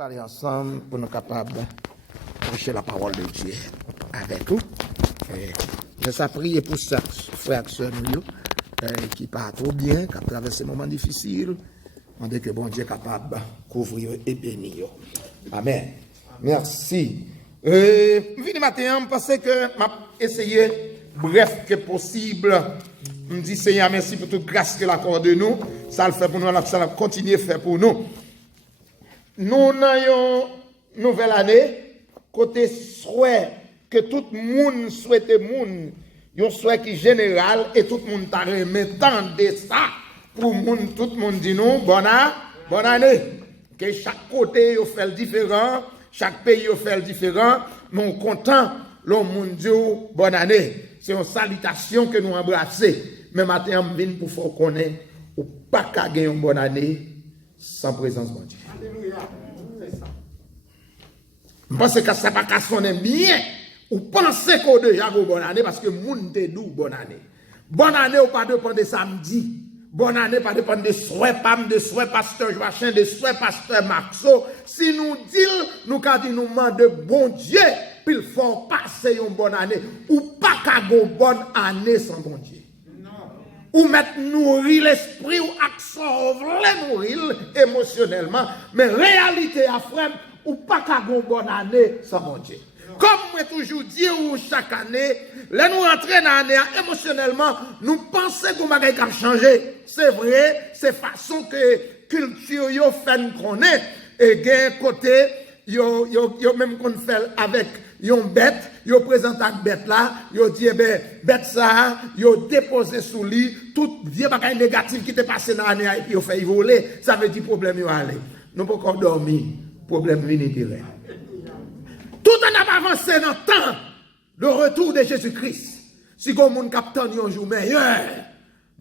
pour aller ensemble, pour nous capables de prêcher la parole de Dieu avec vous. Je sais prier pour ça, frère et sœurs qui part trop bien, qui traversent ces moments difficiles. On dit que bon Dieu est capable de couvrir et bénir. Amen. Merci. Vini matin, parce que je essayé, bref que possible, je me dis Seigneur, merci pour toute grâce que l'accorde de nous. Ça le fait pour nous, ça va continuer à faire pour nous. Nous avons une nouvelle année, côté souhait que tout le monde souhaite monde, un souhait qui est général et tout le monde t'a remis tant de ça pour tout le monde dit nous bonne année. Que chaque côté il fait le différent, chaque pays il fait le différent, nous content le monde dit bonne année. C'est une salutation que nous embrassons. Mais maintenant on vient pour faire connaître ou pas qu'à gagner une bonne année sans présence de Dieu. Alléluia. C'est ça. Je pense que ça va pas sonner bien. Ou pensez qu'on déjà une bonne année parce que le monde te dit bonne année. Bonne année ou pas dépend de samedi. Bonne année pas dépend de souhait Pam, de souhait pasteur Joachim, de souhait pasteur Maxo. Si nous disons, nous quand nous demandons bon Dieu, puis il faut passer une bonne année. Ou pas qu'à une bonne année sans bon Dieu. Ou mettre nourrir l'esprit ou absorber nourrir émotionnellement. Mais réalité à frère, ou pas qu'à une bonne année sans bon Dieu. Comme moi toujours dis chaque année, là nous rentrons dans l'année émotionnellement, nous pensons que ma vie a changé. C'est vrai, c'est façon que culture yo fait nous connaître et gain côté yo même qu'on fait avec yon bête, yo présente avec bête là, yo dit ben bête ça, yo déposé sous lui tout vieux bagage négatif qui t'est passé dans l'année et puis yo fait voler, ça veut dire problème yo aller. Nous pas encore dormir, problème vini direct. Tout en a avancé dans le temps, le retour de Jésus-Christ. Si vous avez un jour meilleur,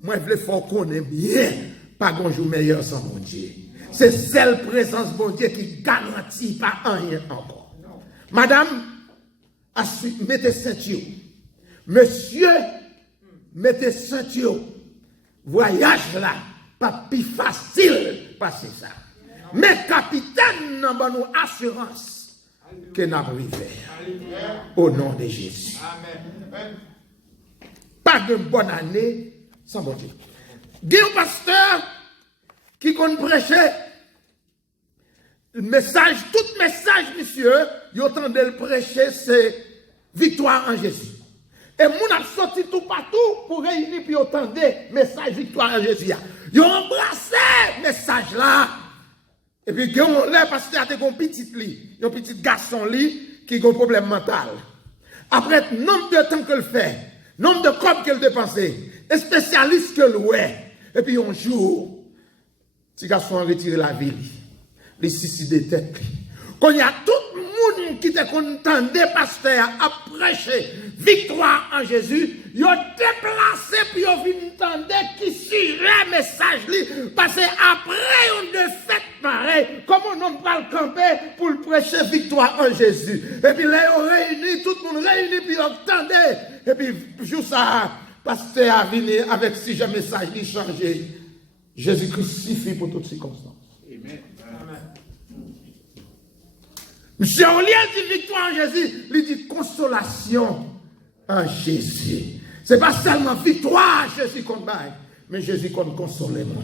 moi je veux faire connaître bien, pas un jour meilleur sans mon Dieu. C'est celle présence de mon Dieu qui garantit pas rien encore. Madame, mettez ceinture. Monsieur, mettez ceinture. Voyage là, pas plus facile passer ça. Mais capitaine, n'a pas nous assurance que nous arrivons au nom de Jésus. Amen. Pas de bonne année sans bon Dieu. Il y a un pasteur qui compte prêcher message, tout message, monsieur, il entend de le prêcher, c'est victoire en Jésus. Et mon a sorti tout partout pour réunir puis entendre message victoire en Jésus. Ils ont embrassé le message là. Et puis, le pasteur a un petit garçon qui a un problème mental. Après, nombre de temps qu'il fait, nombre de corps qu'il dépense, et spécialiste qu'il ouais. Et puis, un jour, petit garçon a retiré la vie, les suicides de tête. Quand il y a tout le monde qui te contendait, pasteur, à prêcher victoire en Jésus, ils ont déplacé puis ils ont vu entendre qui suivait le message. Parce que après, on de fait pareil. Comment on va le camper pour le prêcher victoire en Jésus? Et puis là, ils ont réuni, tout le monde réuni, puis ils entendaient. Et puis, jour ça, pasteur a venu avec si je message, il changé. Jésus-Christ suffit pour toutes circonstances. Amen. Monsieur, au lieu de victoire en Jésus, il dit consolation en Jésus. Ce n'est pas seulement victoire en Jésus qu'on baille, mais Jésus qu'on console le monde.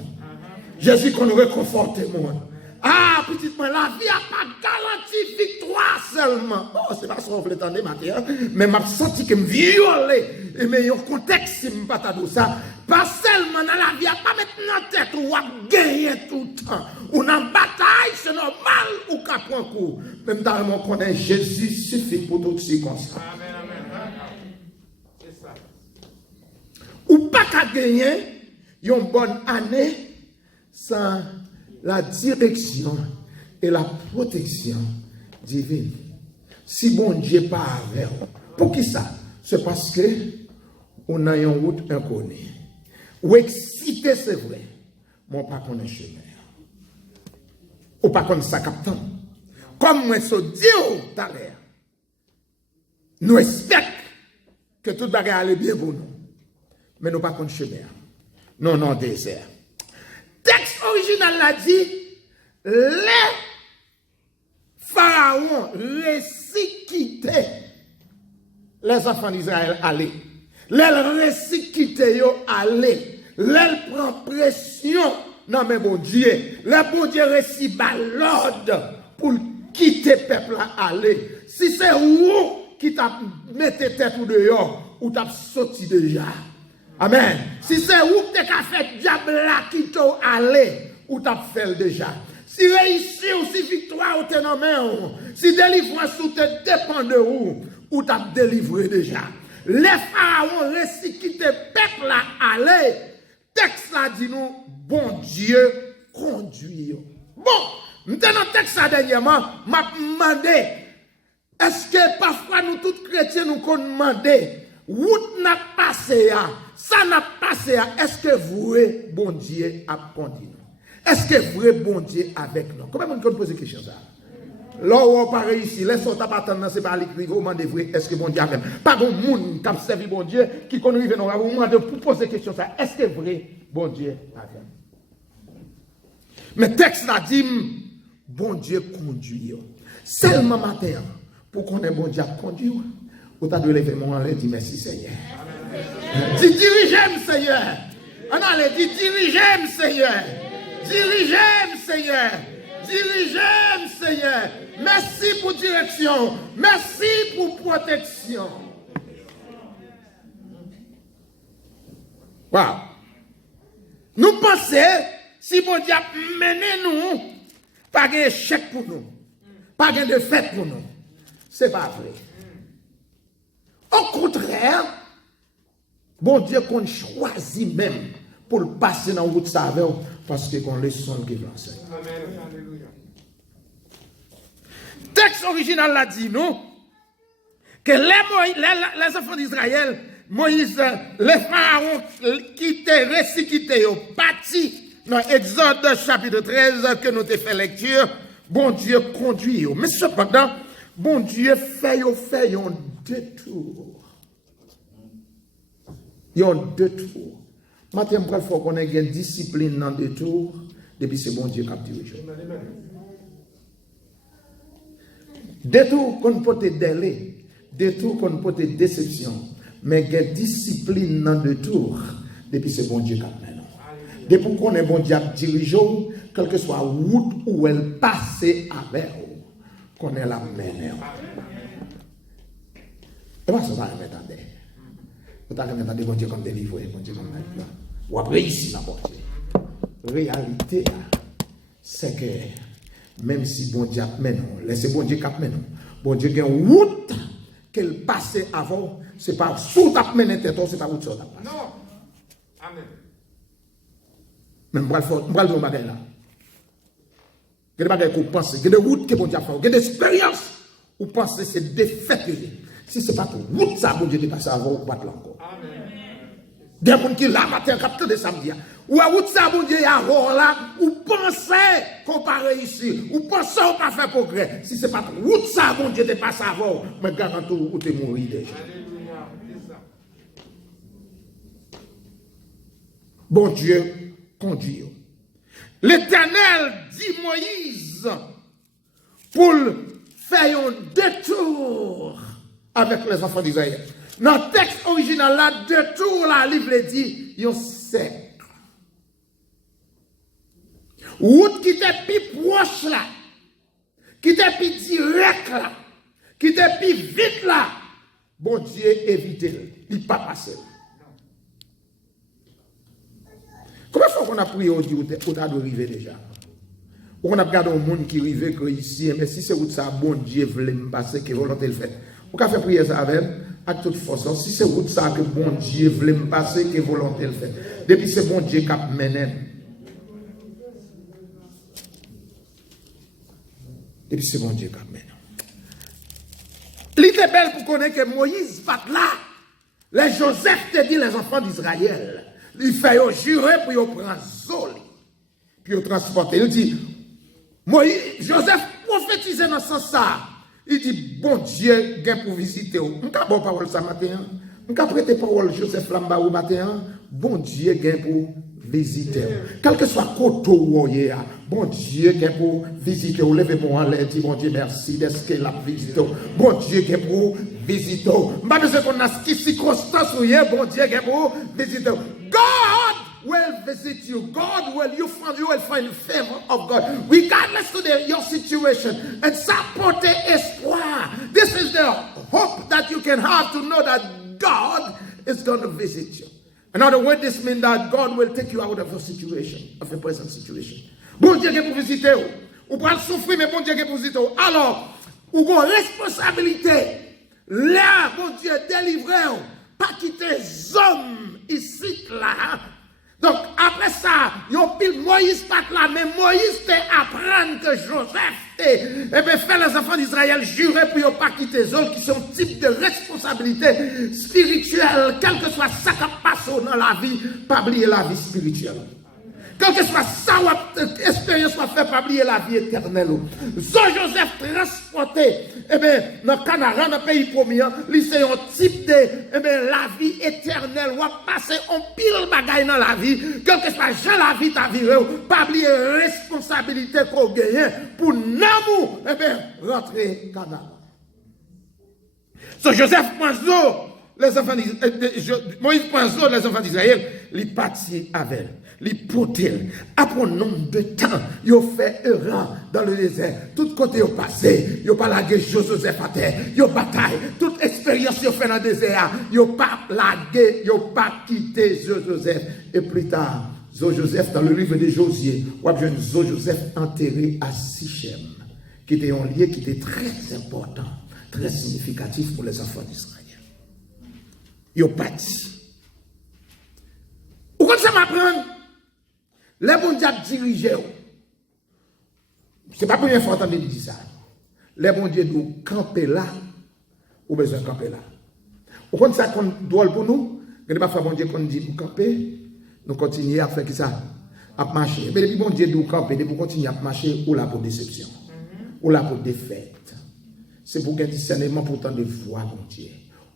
Jésus qu'on réconforte le monde. Ah, petite moi, la vie n'a pas garanti victoire seulement. Oh, c'est pas ça qu'on veut entendre matin, mais m'a senti que me violé. Et mais au contexte, si me pas tout ça, pas seulement dans la vie, pas mettre dans tête ou à gagner tout le temps. Ou dans bataille, c'est normal ou qu'à prendre coup. Même dans le monde qu'on est, Jésus suffit pour toutes circonstances. C'est ça. Ou pas qu'à gagner une bonne année sans la direction et la protection divine. Si bon Dieu pas avec vous, pour qui ça? C'est parce que on a une route inconnue. Ou excité, c'est vrai, mais on pas connaît chemin. Ou pas connaît ça captant. Comme moi, je dis tout à l'heure, nous espérons que tout va aller bien pour nous. Mais nous pas connaît chemin. Non, non, désert. Texte original l'a dit, les Pharaon récit quitter les enfants d'Israël aller. L'elle récit quitter yo aller. L'elle prend pression. Non mais bon Dieu. Le bon Dieu récit l'ordre pour quitter peuple aller. Si c'est vous qui t'a mis tête ou dehors, ou t'a sorti déjà. Amen. Si c'est vous qui t'a fait diable là qui t'a allé, ou t'a fait déjà. Si réussir ou si victoire ou te nommé, si délivrance ou te dépend de vous, ou t'a délivré déjà. Les pharaons récit qui te peuple là aller. Texte là dit nous, bon Dieu conduit. Bon, maintenant texte là dernièrement, m'a demandé, est-ce que parfois nous tous chrétiens nous demandons, route n'a passé, ça n'a passé, est-ce que vrai bon Dieu a conduit nous? Est-ce que vrai bon Dieu avec nous? Comment on peut poser question ça? Là où on pas réussi, les autres pas attendre, c'est pas l'écrit, vous demandez vrai, est-ce que bon Dieu avec nous? Pas bon monde qui a servi bon Dieu, qui connaît nous, vous demandez pour poser question ça, est-ce que vrai bon Dieu avec nous? Mais texte là dit, bon Dieu conduit. Seulement matin, pour qu'on ait bon Dieu conduit, ou t'as de lever mon main et dire merci Seigneur. Dis dirigez-moi Seigneur. On allait dire dirigez-moi Seigneur. Dirigez-moi Seigneur. Dirigez-moi Seigneur. Merci pour direction. Merci pour protection. Wow. Nous pensons, si bon Dieu mène nous, pas de échec pour nous. Pas de défaite pour nous. C'est pas vrai. Au contraire, bon Dieu qu'on choisit même pour le passer dans la route saveur parce que qu'on leçon qui va enseigner. Texte original l'a dit, non? Que les enfants d'Israël, Moïse, les pharaons qui étaient récits, qui étaient partis dans Exode chapitre 13 que nous avons fait lecture, bon Dieu conduit. Mais cependant, bon Dieu fait un détour. Il y a un détour. Maintenant, il faut qu'on ait une discipline dans le détour, depuis c'est bon Dieu qui a dirigé. Détour qu'on peut te délai, détour qu'on peut te déception, mais il y a une discipline dans le détour, depuis c'est bon Dieu qui a mené. Depuis qu'on est bon Dieu qui dirige, quelle que soit la route où elle passe avec vous, qu'on est la mené. Et moi, ça va m'attendre. Vous avez m'attendre, bon Dieu comme délivré, bon Dieu comme délivré. Ou après ici, la porte. Réalité, c'est que même si bon Dieu mène, laissez bon Dieu cap mène, bon Dieu a une route qu'elle passe avant, c'est pas sous ta mène tête, c'est pas route sur ta passe. Non. Amen. Même bral de bagay là. Il y a des bagages qu'on pense, il y a des routes que bon Dieu a fait, il y a des expériences où pense c'est défaite. Si ce n'est pas pour route ça, bon Dieu dépasse avant ou pas encore. Amen. Des gens qui là matin captent de samedi. Ou à route ça, bon Dieu a là, ou pensez qu'on pas réussir, ou pensez qu'on pas faire progrès. Si ce n'est pas pour route ça, bon Dieu dépasse avant, mais garantis ou tu es mort déjà. Bon Dieu conduit. L'Éternel dit Moïse pour faire un détour avec les enfants d'Israël. Dans le texte original, là, détour, la Bible dit, il y a sec. Route qui était plus proche là, qui était plus direct là, qui était plus vite là, bon Dieu évite, il n'est pas passé. Comment est-ce qu'on a prié au Dieu où tu as arrivé déjà? Ou on a regardé un monde qui arrive que ici, mais si c'est où ça, bon Dieu voulait me passer, que volonté le fait. Ou qu'a fait prier ça avec toute force. Si c'est où ça que bon Dieu voulait me passer, que volonté le fait. Depuis c'est bon Dieu qui a mené. Depuis c'est bon Dieu qui a mené. L'idée belle pour connaître que Moïse va là. Les Joseph te dit les enfants d'Israël. Il fait jurer pour y prendre Zoli. Puis il transporter. Il dit, Moïse, Joseph prophétisait dans ce sens ça. Il dit, bon Dieu, gain pour visiter. On n'a pas parole ça matin. On n'a prêté parole Joseph Lamba au matin. Bon Dieu, gain pour visiter. Quel que soit côté où il y a, bon Dieu qui est pour visiter, ou levez-moi en l'air, dit bon Dieu merci d'être qu'il a visité. Bon Dieu qui est pour visiter. Pas besoin qu'on a ce circonstance où il y a, bon Dieu qui est pour visiter. God will visit you. God will find favor of God, regardless of your situation. And ça porte espoir. This is the hope that you can have to know that God is going to visit you. In other words, this means that God will take you out of a situation, of a present situation. Bon Dieu qui est pour visiter ou pour souffrir, mais bon Dieu qui est pour visiter. Alors, ou une responsabilité. Là, bon Dieu, délivrez-vous. Pas quitter les hommes ici, là. Donc, après ça, Moïse pas là, mais Moïse te apprendre que Joseph fait les enfants d'Israël jurer pour ne pas quitter les autres qui sont type de responsabilité spirituelle, quel que soit ça qui passe dans la vie, pas oublier la vie spirituelle. Quel que soit ça, expérience soit fait, pas oublier la vie éternelle. So Joseph transporté, dans le Canada, dans le pays premier, c'est un type de la vie éternelle. On va passer en pile bagaille dans la vie. Quel que soit Jean la vie ta vie, pas oublier responsabilité qu'on gagne pour nous, rentrer au Canada. So Joseph Poinzo, les enfants Moïse Poinzo, les enfants d'Israël, les partis avec elle. Les potel, après un nombre de temps, ils ont fait errant dans le désert. Tout côté ils ont passé, ils n'ont pas lagué Joseph à terre, ils ont bataille. Toute expérience qu'ils ont fait dans le désert, ils n'ont pas lagué, ils n'ont pas quitté Joseph. Et plus tard, Joseph, dans le livre de Josué, on a vu Joseph enterré à Sichem, qui était un lieu qui était très important, très significatif pour les enfants d'Israël. Ils ont parti. Où ça m'apprend? Les bons dieux dirigent. Ce n'est pas la première fois que je dis ça. Les bons dieux doivent camper là, ou besoin de camper là. Au contraire, ça qu'on doit pour nous, il n'y a pas de bon Dieu qu'on dit pour camper, nous continuons à faire ça, à marcher. Mais depuis bon Dieu doit camper, pour continuer à marcher, ou là pour déception, ou là pour défaite. C'est pour gagner discernement pourtant de voix, bon Dieu.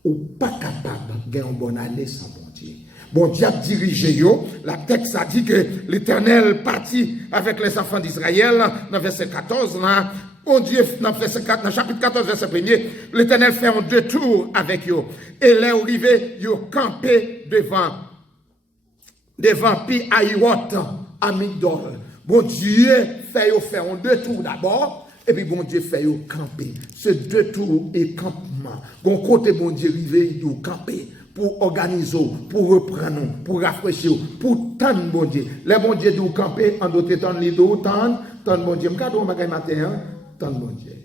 Ou pas capable de gagner une bonne année sans bon Dieu. Bon Dieu a dirigé yo. La texte a dit que l'Éternel partit avec les enfants d'Israël dans verset 14 là. Bon Dieu dans chapitre 14 verset 1er, l'Éternel fait un détour avec yo et les arrivés yo campé devant Pi Hahiroth Amigdol. Bon Dieu fait yo faire un détour d'abord. Et puis bon Dieu fait yo camper. Ce détour et campement. Bon côté bon Dieu rivé yo camper. Pour organiser, pour reprendre, pour rafraîchir, pour tendre bon Dieu. Les bon Dieu doivent camper en d'autres temps, les deux tendre bon Dieu. M'kado bagay matin, tendre bon Dieu.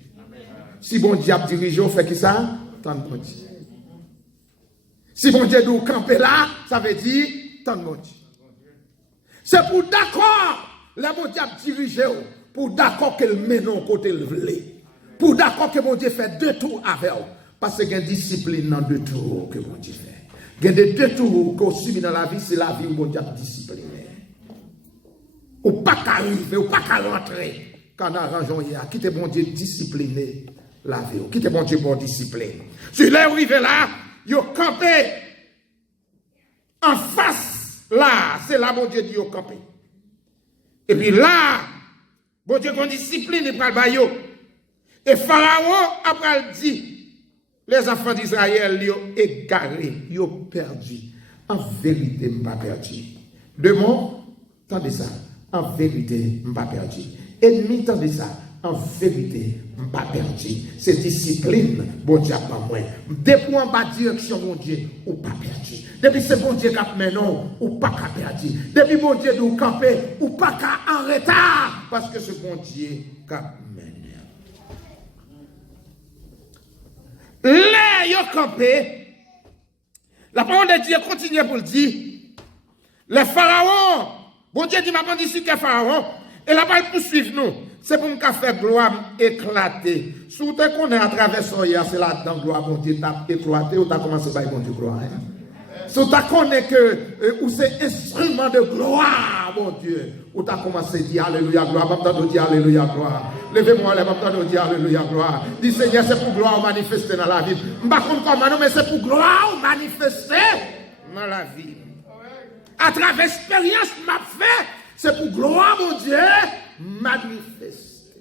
Si bon Dieu a dirigé, on fait qui ça? Tendre bon Dieu. Si bon Dieu doit camper là, ça veut dire tendre bon Dieu. C'est pour d'accord, les bon Dieu a dirigé, pour d'accord qu'elle mène au côté le voulait. Pour d'accord que bon Dieu fait deux tours avec vous. Parce qu'il y a une discipline dans deux tours que bon Dieu fait. Il y a des deux tours qu'on subit dans la vie, c'est la vie où bon Dieu a discipliné. Ou pas qu'à arriver, ou pas qu'à rentrer. Quand on arrange, quittez bon Dieu discipliner la vie. Quittez bon Dieu bon discipline. Si là, arrivé là, il a campé en face là, c'est là bon Dieu dit il a campé. Et puis là, bon Dieu bon discipline, il prend le baillot. Et Pharaon après il dit, les enfants d'Israël, ils ont égaré, ils ont perdu. En vérité, je n'ai pas perdu. De mots, tendez ça. En vérité, je n'ai pas perdu. Ennemi, tendez ça. En vérité, je n'ai pas perdu. C'est discipline, bon Dieu, pas moins. Depuis en bas direction, bon Dieu, ou pas perdu. Depuis c'est bon Dieu qui a mené, ou pas perdu. Depuis bon Dieu nous camper, ou pas en retard. Parce que c'est bon Dieu qui a mené. Là, ils ont campé. La parole de Dieu continue pour le dire. Les pharaons, bon Dieu dit, m'a pas dit si que pharaon, et la balle poursuivre nous. C'est pour nous faire gloire éclater. Si vous connaissez à travers ça, c'est là dans gloire, bon Dieu t'a éclaté, ou t'as commencé par bon Dieu gloire. Si vous connaissez que ou c'est instrument de gloire, mon Dieu, ou t'as commencé à dire Alléluia, gloire, m'entends dire Alléluia, gloire. Levez-moi, m'entends dire Alléluia, gloire. Dis Seigneur, c'est pour gloire manifester dans la vie. Je ne sais pas comment, mais c'est pour gloire manifester dans la vie. À travers l'expérience m'a fait, c'est pour gloire mon Dieu manifester.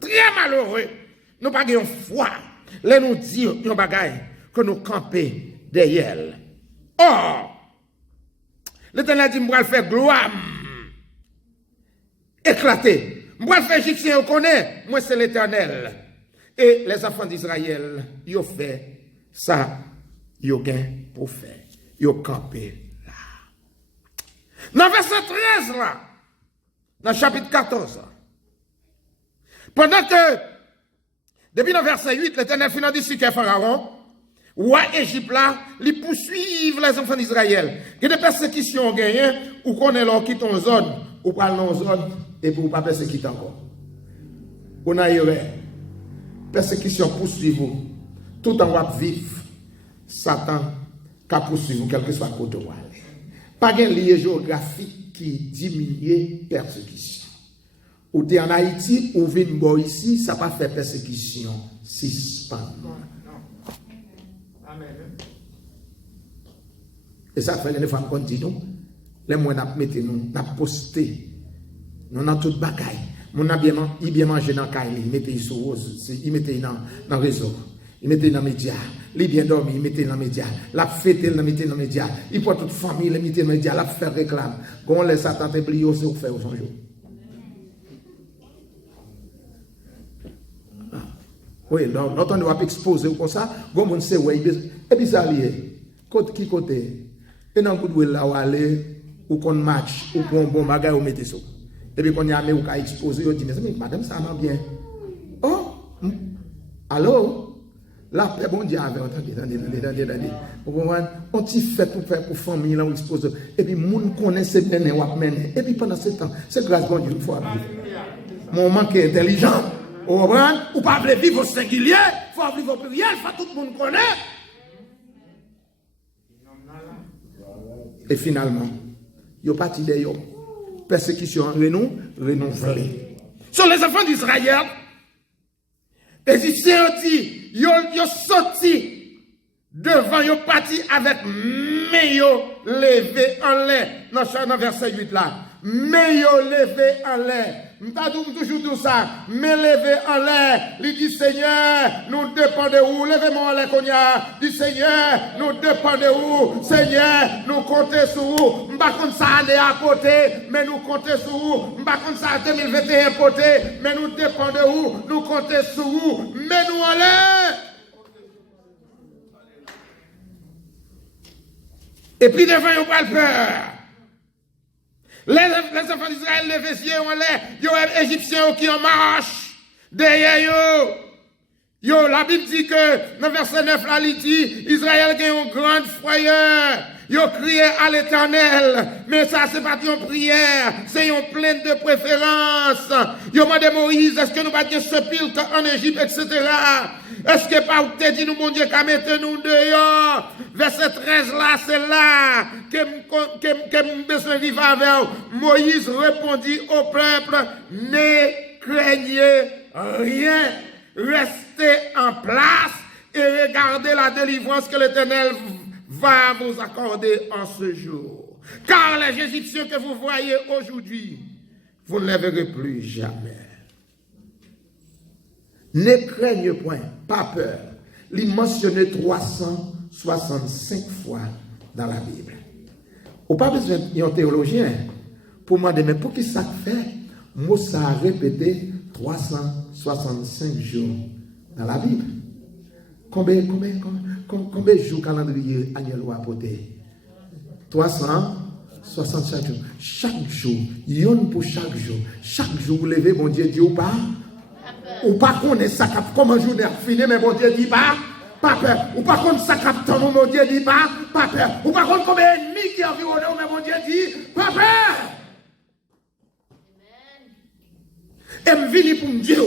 Très malheureux, nous pas de foi. Là nous dire un bagaille que nous camper derrière. Or, l'Éternel dit, moi faire gloire éclater. Moi faire Égyptien on connaît, moi c'est l'Éternel. Et les enfants d'Israël, ils ont fait ça, ils ont gain pour faire. Ils ont campé là. Dans verset 13 là, dans le chapitre 14, pendant que, depuis le verset 8, l'Éternel finit dit que Pharaon, roi Égypte là, ils poursuivent les enfants d'Israël. Il y a des persécutions gagnées, ou qu'on est là, quitte en zone, ou pas en zone, et pour ne pas persécuter encore. On a eu persécution poursuivre, tout en va vivre, Satan, qu'a poursuivre, quel que soit le côté où aller. Pas de lien géographique qui diminue persécution. Ou tu es en Haïti, ou vient ici, ça va faire persécution, suspend. Et ça fait que les femmes continuent, les moyens de nous, de poster, nous avons tout bagaille. Mon il bien mangé dans le caille, il mettait sur rose, il mettait dans le réseau, il mettait dans les médias, il bien dormi, il mettait dans les médias, la fête, il mettait dans les médias, il prend toute famille, il mettait dans les médias, la fait réclame. Quand on laisse Satan te plier, c'est au fait au son jour. Oui, l'autre on doit exposer comme ça, comme on sait, oui, et puis ça lié, qui côté, et dans le coup de là où aller, ou qu'on match, ou qu'on bon bagage, ou mettez ça. Et puis quand il y a un cas exposé, on dit, mais madame, ça va bien. Oh, allô? La paix, bon Dieu, attendez. On t'y fait pour faire pour famille, là, on expose. Et puis, moun connaît ces menées, ou mené. Et puis pendant ce temps, c'est grâce bon Dieu, il faut appeler. Mon manque intelligent. Ou pas vivre au singulier, il faut vivre au pluriel, il faut tout le monde connaît. Et finalement, il y a parti de persécution renouvelée. Sur les enfants d'Israël, les Égyptiens ont dit, ils ont sorti devant, ils ont parti avec meilleur levé en l'air. Dans verset 8 là. Meilleur levé en l'air. M'tadou toujours tout ça. Mais levé en l'air. Il dit Seigneur, nous dépendons de où? Levez-moi en l'air qu'on y a. Dit Seigneur, nous dépendons de où? Seigneur, nous comptons sur où? M'pas comme ça aller à côté, mais nous comptons sur où? M'pas comme ça 2021 côté, mais nous dépendons de où? Nous comptons sur où? Mais nous en l'air. Et puis devant, ils n'ont pas peur. Les enfants d'Israël, les vessiers ont l'air, il y a les Égyptiens qui en marche derrière yo. La Bible dit que dans verset 9, là, il dit, Israël a une grande frayeur. Yo crié à l'Éternel, mais ça c'est pas une prière, c'est une plainte de préférence. Yo demandé Moïse, est-ce que nous pas dire ce pile en Égypte, etc. Est-ce que pas vous te dit nous mon Dieu qu'à mettre nous dehors? Verset 13 là, c'est là que besoin de vivre avec. Moïse répondit au peuple, ne craignez rien, restez en place et regardez la délivrance que l'Éternel va vous accorder en ce jour. Car les Égyptiens que vous voyez aujourd'hui, vous ne les verrez plus jamais. Ne craignez point, pas peur. Il mentionné 365 fois dans la Bible. Vous n'avez pas besoin d'un théologien pour demander, mais pour qui ça fait? Moi, ça a répété 365 jours dans la Bible. Combien de jours calendrier Agnel a apporté? 365 jours. Chaque jour, yon pour chaque jour. Chaque jour, vous levez, mon Dieu dit ou pas? Ou pas qu'on est ça, comme un journée fini, mais mon Dieu dit pas? Pas peur. Ou pas qu'on ça capte, mon Dieu dit pas? Pas peur. Ou pas qu'on combien d'ennemis qui environnent, mais mon Dieu dit pas peur. Et me vini pour me dire,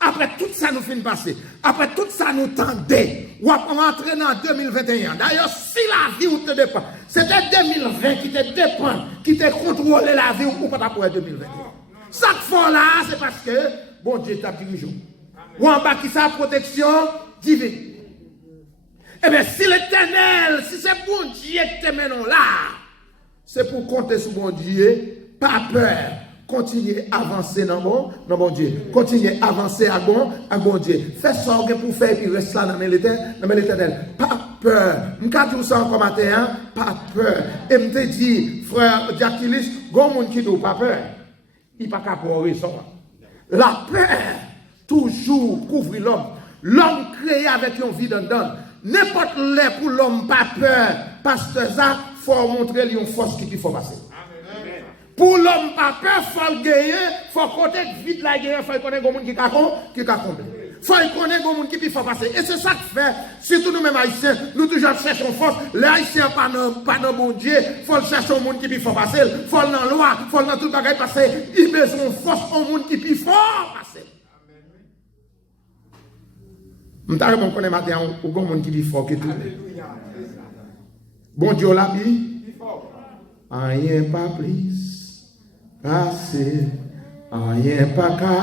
après tout ça nous finit passer, après tout ça nous tendait, ou après rentrer dans 2021. D'ailleurs, si la vie ou te dépend, c'était 2020 qui te dépend, qui te contrôle la vie ou pas pour 2021. Chaque fois là, c'est parce que bon Dieu t'a dirigé. Ou en bas qui sa protection divine. Eh bien, si l'Éternel, si c'est bon Dieu qui te mène là, c'est pour compter sur mon Dieu, pas peur. Continuez à avancer dans mon Dieu. Continuez à avancer à bon Dieu. Faites ça pour faire et puis reste là dans l'éternel. Pas peur. Je dis ça encore matin, pas peur. Et je te dis, frère Jacquilis, il y a des gens qui n'ont pas peur. Il n'y a pas qu'à raison. La peur, toujours couvre l'homme. L'homme créé avec une vie dedans. N'importe l'air pour l'homme pas peur. Parce que ça, il faut montrer lui une force qui faut passer. Pour l'homme pas peur, il faut le gagner, il faut compter vite la guerre, il faut connaître les gens qui accomplit. Il faut connaître les gens qui font passer. Et c'est ça que fait, surtout nous-mêmes haïtiens, nous toujours cherchons force. Les haïtiens pas dans bon Dieu, il faut chercher un monde qui font passer, il faut dans la loi, il faut dans tout le bagage passer. Il a besoin de force au monde qui font passer. Je ne connais pas un monde qui fort que tout. Bon Dieu l'a dit, rien pas plus. Passer, rien pas qu'à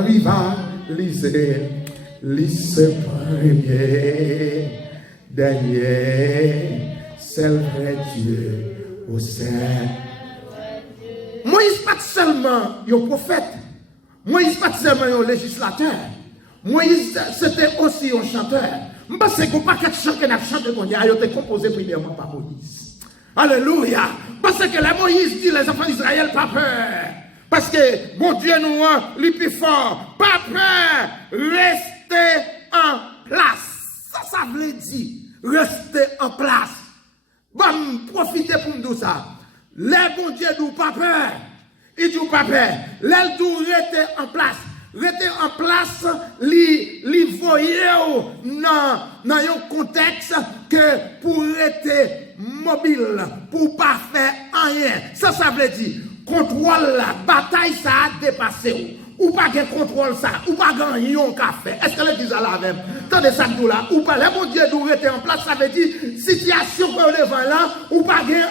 rivaliser, lycée premier, dernier, seul vrai Dieu au sein. Moïse pas seulement un prophète, Moïse pas seulement un législateur, Moïse c'était aussi un chanteur. Je pense que pas quelque chose que nous chantons, il a été composé premièrement par Moïse. Alléluia. Parce que la Moïse dit les enfants d'Israël, pas peur. Parce que bon Dieu nous rend le plus fort. Pas peur. Restez en place. Ça veut dire restez en place. Bon, profitez pour nous dire ça. Les bon Dieu nous pas peur. Il dit pas peur. Les nous restez en place. Restez en place, li voyez dans un contexte que pour rester mobile, pour pas faire rien. Ça veut dire, contrôle la bataille, ça a dépassé. Ou pas de contrôle ça, ou pas gagner un café. Est-ce que l'église a la même? Tendez ça nous là, ou pas, les bon Dieu nous rester en place, ça veut dire, situation pour le devant là, ou pas gagner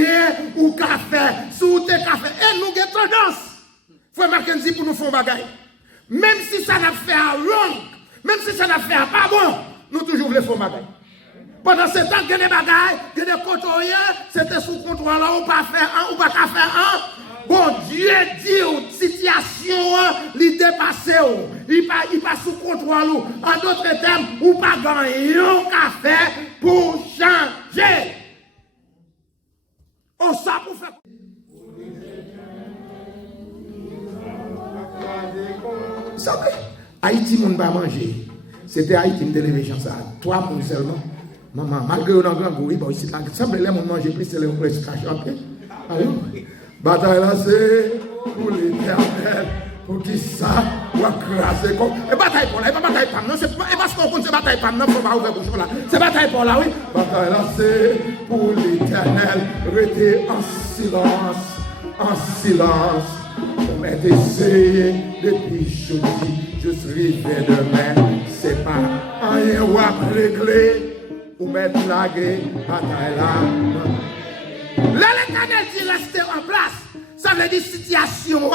rien, ou café, sous tes cafés. Et nous avons tendance. Faut Mackenzie pour nous faire bagaille. Même si ça n'a fait un wrong, même si ça n'a fait un pas bon, nous toujours voulons faire bagaille. Pendant ce temps, il y a des bagailles, il y a des contrôles, c'était sous contrôle là, ou pas faire un, ou pas qu'à faire un. Bon Dieu dit, situation, il dépasse, il pas sous contrôle. En d'autres termes, ou pas gagner un café pour changer. On ça pour faire. Haïti, moun pas manger. C'était Haïti, me levé chance ça. 3 moun seulement. Maman, malgré un grand goût, bon, ici, il semble que les moun manger plus, c'est les presque chanter. Bataille là, c'est pour l'éternel. Pour qui ça, ou craser comme. Et bataille pour là, pas bataille pour non, c'est parce qu'on compte, c'est bataille pour non, faut pas ouvrir bouche là. C'est bataille pour là, oui. Bataille là, c'est pour l'éternel. Restez en silence, en silence. On m'a essayé depuis jeudi, je suis arrivé demain. C'est pas rien ou à régler, ou mettre la guerre, bataille là. L'éternel dit rester en place. Ça veut dire situation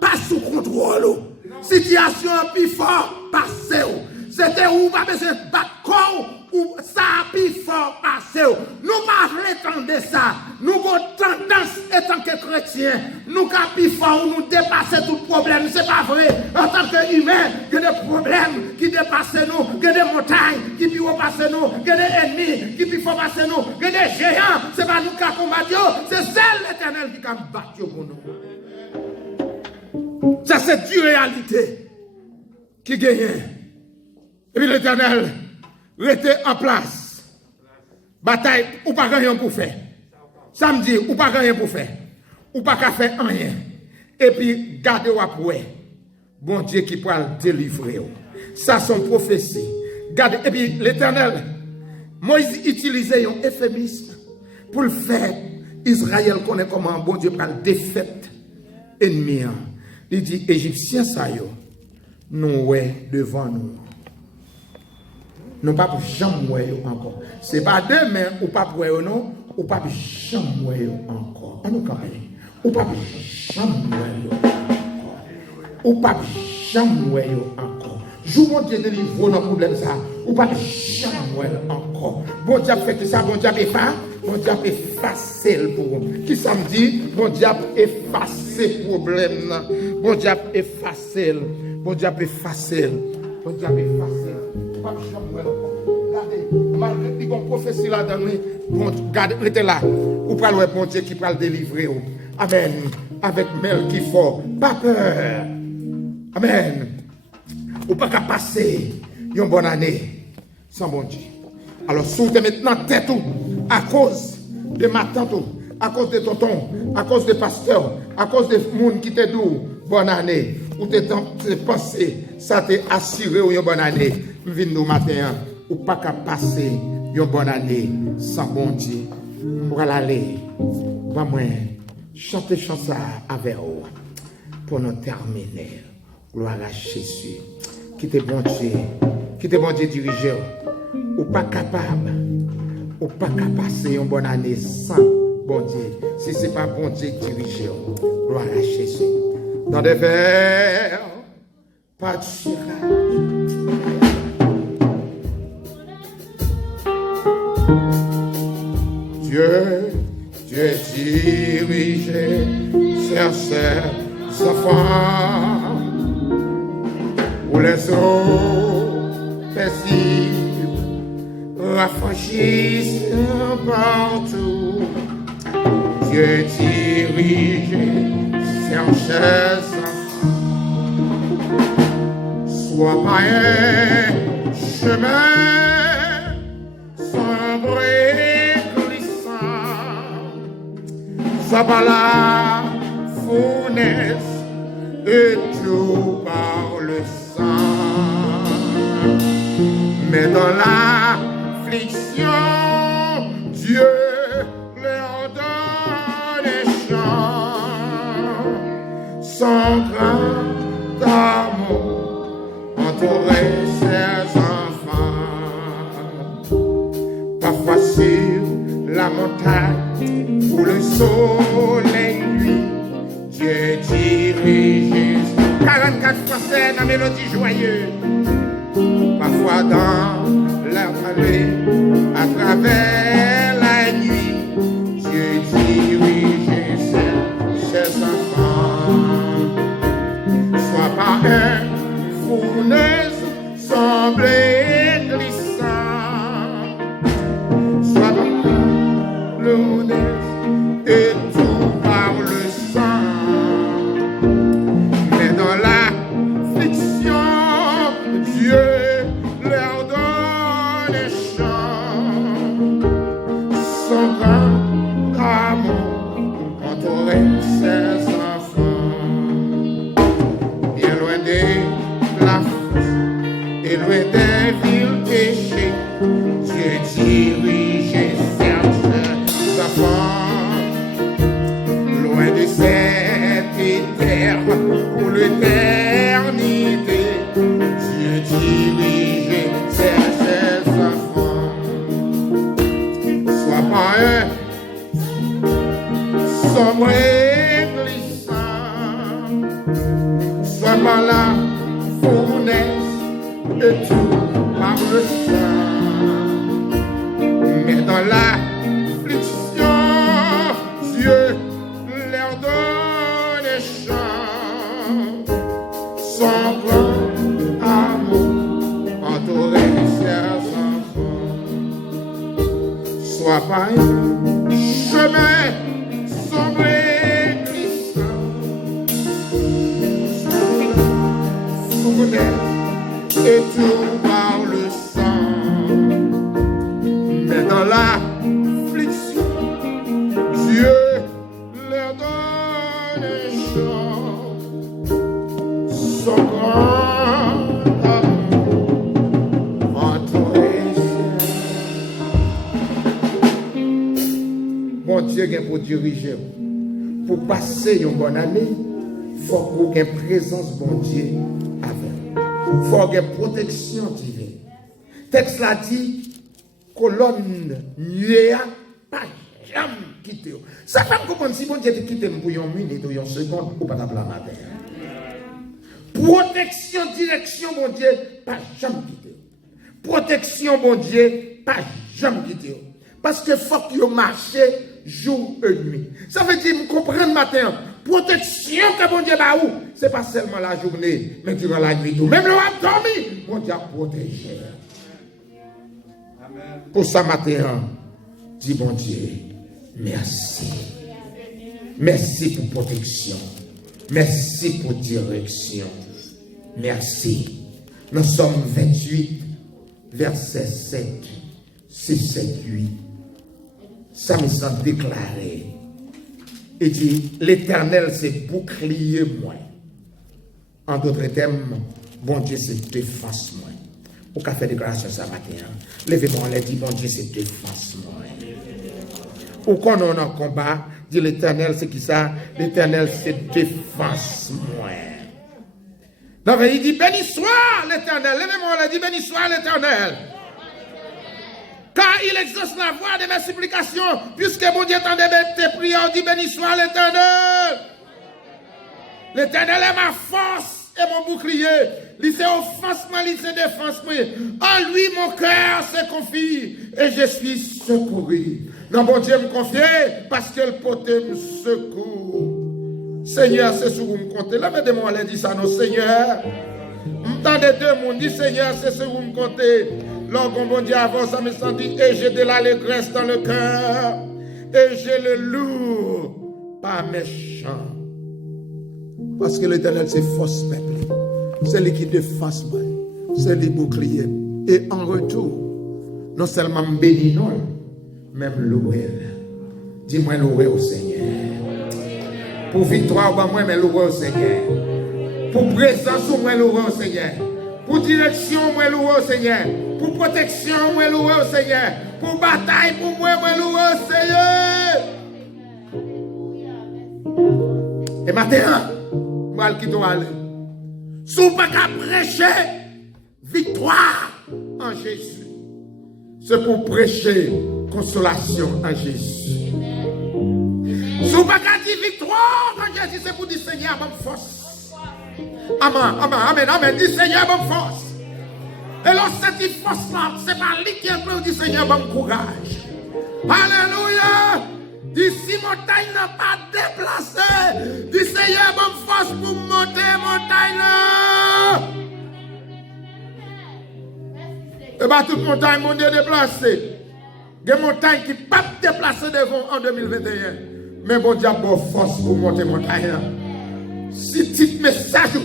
pas sous contrôle. Situation plus fort, passé. C'était où pas besoin de battre ou ça plus fort passé. Nous pas attendre ça. Nous avons tendance, étant que chrétiens, nous avons plus fort ou nous dépasser tout problème. C'est pas vrai. En tant qu'humain, il y a des problèmes qui dépassent nous, il y a des montagnes qui peuvent passer nous, il y a des ennemis qui peuvent passer nous, il y a des géants. C'est pas nous qui combattons, c'est celle l'Éternel qui a battu pour nous. Ça, c'est une réalité qui gagne. Et puis l'Éternel reste en place. Bataille, ou pas rien pour faire. Samedi, ou pas rien pour faire. Ou pas qu'à faire rien. Et puis, gardez-vous après. Bon Dieu qui pourra le délivrer. Ça, son prophétie. Gardez. Et puis, l'Éternel, Moïse utilisait un euphémisme pour le faire. Israël connaît comment bon Dieu prend défaite ennemi. Il dit, Égyptiens, ça y est, nous, ouais, devant nous. Nous ne pouvons pas jamais encore. Ce n'est pas demain, ou pas pour eux, non, ou pas jamais encore. On nous campagne. Ou pas jamais encore. Ou pas jamais encore. Jou mon Dieu délivre dans le problème ça. Ou pas jamais encore. Bon Dieu fait que ça, bon Dieu efface. Bon Dieu efface pour vous. Qui ça me dit? Bon Dieu efface le problème. Bon Dieu efface. Bon Dieu efface. Bon Dieu efface. Pas jamais encore. Regardez, malgré qu'on prophétie là-dedans, bon, regardez, restez là. Ou pas le bon Dieu qui va le délivrer. Amen. Avec mel qui fort. Pas peur. Amen. Ou pas qu'à passer une bonne année sans bon Dieu. Alors, si vous êtes maintenant tête à cause de ma tante, à cause de tonton, à cause de pasteur, à cause de monde qui te dit bonne année, ou te pensé, ça te assuré une bonne année, venez nous matin, ou pas qu'à passer une bonne année sans bon Dieu. On va aller, va moi chanter ça avec vous pour nous terminer. Gloire à Jésus. Qui te bon Dieu diriger, ou pas capable passer une bonne année sans bon Dieu, si ce n'est pas bon Dieu diriger. Gloire à Jésus. Dans des vers, pas de cirage. Dieu dirigeait ses enfants. Où les eaux paisibles rafraîchissent partout. Dieu dirige ses enfants. Soit par un chemin sombre et glissant, soit par la fournaise et tout par le sang. Mais dans l'affliction, Dieu leur donne des chants. Son grand amour entourait ses enfants. Parfois sur la montagne où le soleil luit, Dieu dirige. 44 Français dans mélodie joyeuse. Parfois dans la vallée, à travers la nuit, Dieu dirige ses enfants. Soit par un fournaise semblé glissant, soit par l'honnête et tout par le sang. Mais dans l'affliction, Dieu leur donne des chants. Son grand amour entourait ses enfants. Bien loin de la force et loin des villes péchées, Dieu dirigeait ses enfants. Loin de cette terre pour l'éternité, Dieu dirigeait ses enfants. Soit par un sombre et glissant, soit par la fournaise et tout par le sang. Mais dans l'affliction, Dieu leur donne des chants. Son grand amour entourait ses enfants. Soit par un chemin sombre et glissant, fournaise et tout par le sang. Mais dans l'affliction, Dieu leur donne des chants. Son grand amour entourait bon Dieu pour diriger, pour passer une bonne année, il faut qu'il y ait une présence bon Dieu avec. Il faut qu'il y ait une protection divine. Le texte l'a dit, colonne nuée pas jamais quitter. Ça fait comprendre si bon Dieu te quitte pour une minute ou une seconde, ou pas t'appeler matin. Protection, direction, bon Dieu, pas jamais quitter. Protection, bon Dieu, pas jamais quitter. Parce que faut que vous marchez jour et nuit. Ça veut dire, vous comprenez matin, protection que bon Dieu va où? Ce n'est pas seulement la journée, mais durant la nuit. Même le dormi, bon Dieu a protégé. Pour ça matin, dis bon Dieu, merci. Merci pour protection. Merci pour direction. Merci. Nous sommes 28, verset 7, 6, 7, 8. Ça me semble déclaré. Et dit, l'Éternel c'est bouclier moi. En d'autres termes, bon Dieu c'est défense moi. Au café déclaration ça matin. Levez-moi, on l'a dit, bon Dieu c'est défense moi. Ou quand on est en combat, dit l'Éternel c'est qui ça? L'Éternel c'est défense moi. Donc il dit, béni soit l'Éternel. Levez-moi, on l'a dit, béni soit l'Éternel. Car il exauce la voix de mes supplications, puisque mon Dieu entendait tes prières, dit béni soit l'Éternel. L'Éternel est ma force et mon bouclier. Il c'est offense, il c'est défense. En lui, mon cœur se confie et je suis secouru. Non, bon Dieu me confie parce que le poté me secourt. Seigneur, c'est sur vous me comptez. Levez-moi, on dit ça, non, Seigneur. M'entendez deux mondes, dit Seigneur, c'est sur vous me comptez. Lorsqu'on bon Dieu avance, ça me sentit et j'ai de l'allégresse dans le cœur. Et j'ai le lourd, pas méchant. Parce que l'Éternel, c'est force peuple. C'est lui qui défense moi. C'est lui bouclier. Et en retour, non seulement béni, non, même louer. Dis-moi louer au Seigneur. Pour victoire, moi, mais louer au Seigneur. Pour présence, moi, louer au Seigneur. Pour direction, moi, louer au Seigneur. Pour protection, moi, louer au Seigneur. Pour bataille, pour moi, louer au Seigneur. Et maintenant, moi, qui dois aller. Si vous ne pouvez pas prêcher victoire en Jésus, c'est pour prêcher consolation en Jésus. Si vous ne pouvez pas dire victoire en Jésus, c'est pour dire Seigneur, bonne force. Amen, amen, amen, amen. Dis Seigneur, bonne force. Et lorsque cette force-là, c'est pas lui qui est prêt, dit Seigneur, bon courage. Alléluia. Dis si montagne n'a pas déplacé, dis Seigneur, bonne force pour monter montagne là. Et bien toute montagne, mon Dieu, déplacée. Des montagnes qui ne peuvent pas déplacer devant en 2021. Mais mon Dieu a bonne force pour monter montagne là. Si petit message,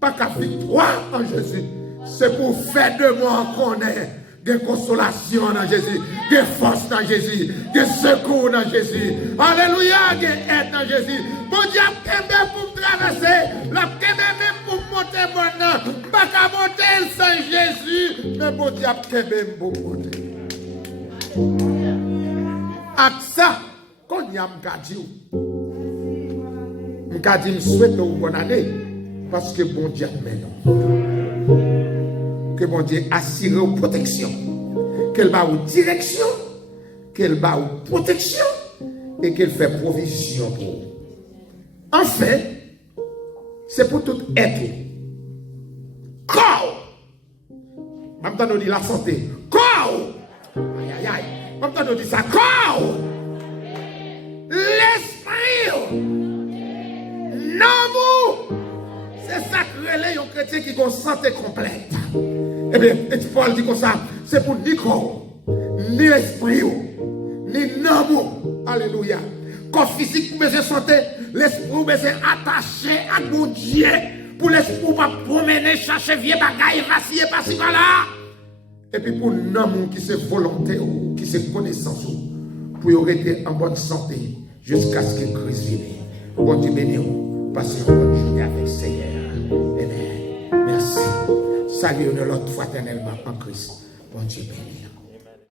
pas qu'à victoire en Jésus. C'est pour faire de moi qu'on ait de consolation dans Jésus, de force dans Jésus, de secours dans Jésus. Alléluia, de aide dans Jésus. Bon Dieu, a pour traverser, la même pour monter maintenant. Pas qu'à monter sans Jésus, mais bon Dieu, a pour monter. Avec ça, quand il y a je souhaite une bonne année, parce que bon Dieu, maintenant. Que bon Dieu assure aux protection, qu'elle va aux direction, qu'elle va aux protection et qu'elle fait provision pour vous. En fait, c'est pour tout être. Corps. Maintenant, on dit la santé. Corps. Aïe, aïe, aïe. Maintenant, on dit ça. Corps. L'esprit. L'amour. C'est ça que les chrétiens qui ont santé complète. Eh bien, et Paul dit comme ça, c'est pour ni corps, ni esprit, ni l'amour. Alléluia. Corps physique, mais santé, l'esprit, mais c'est attaché à mon Dieu. Pour l'esprit, pas promener, chercher vieux bagailles, vaciller par-ci, par-là. Et puis pour l'amour qui c'est volonté, qui c'est connaissance, pour y rester en bonne santé, jusqu'à ce que Christ vienne. Bon Dieu béni, passez une bonne journée avec le Seigneur. Amen. Merci. Salut de l'autre fraternellement en Christ. Bon Dieu béni.